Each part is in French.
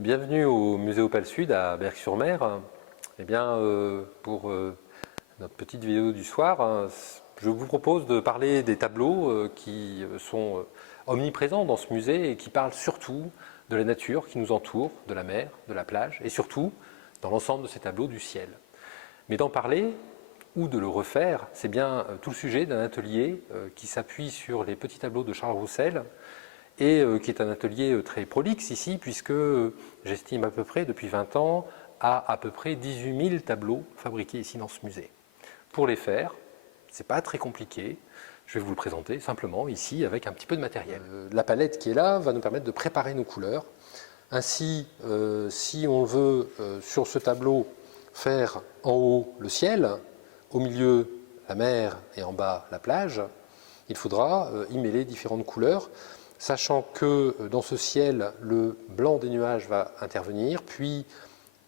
Bienvenue au Musée Opale Sud à Berck-sur-Mer. Eh bien, pour notre petite vidéo du soir, je vous propose de parler des tableaux qui sont omniprésents dans ce musée et qui parlent surtout de la nature qui nous entoure, de la mer, de la plage et surtout, dans l'ensemble de ces tableaux, du ciel. Mais d'en parler ou de le refaire, c'est bien tout le sujet d'un atelier qui s'appuie sur les petits tableaux de Charles Roussel et qui est un atelier très prolixe ici, puisque j'estime à peu près, depuis 20 ans, à peu près 18 000 tableaux fabriqués ici dans ce musée. Pour les faire, c'est pas très compliqué, je vais vous le présenter simplement ici avec un petit peu de matériel. La palette qui est là va nous permettre de préparer nos couleurs. Ainsi, si on veut sur ce tableau faire en haut le ciel, au milieu la mer et en bas la plage, il faudra y mêler différentes couleurs, sachant que dans ce ciel, le blanc des nuages va intervenir, puis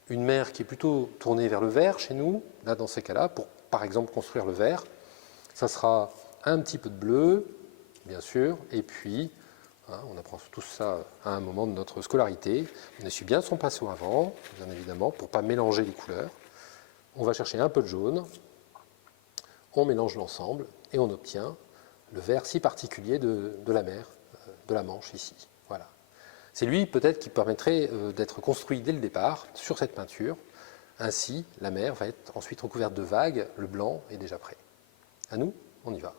une mer qui est plutôt tournée vers le vert chez nous, là dans ces cas-là, pour par exemple construire le vert, ça sera un petit peu de bleu, bien sûr, et puis on apprend tout ça à un moment de notre scolarité, on essuie bien son pinceau avant, bien évidemment, pour ne pas mélanger les couleurs. On va chercher un peu de jaune, on mélange l'ensemble et on obtient le vert si particulier de la mer, de la Manche ici. Voilà. C'est lui peut-être qui permettrait d'être construit dès le départ sur cette peinture. Ainsi, la mer va être ensuite recouverte de vagues, le blanc est déjà prêt. À nous, on y va.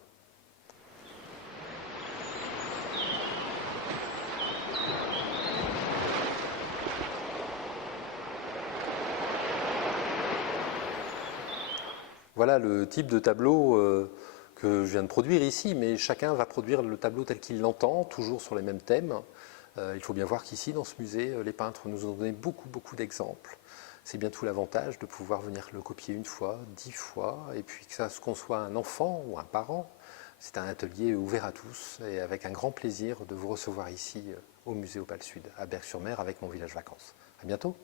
Voilà le type de tableau que je viens de produire ici, mais chacun va produire le tableau tel qu'il l'entend, toujours sur les mêmes thèmes. Il faut bien voir qu'ici, dans ce musée, les peintres nous ont donné beaucoup d'exemples. C'est bien tout l'avantage de pouvoir venir le copier une fois, 10 fois, et puis que ça qu'on soit un enfant ou un parent. C'est un atelier ouvert à tous et avec un grand plaisir de vous recevoir ici au musée Opale Sud, à Berck-sur-Mer, avec mon village vacances. À bientôt.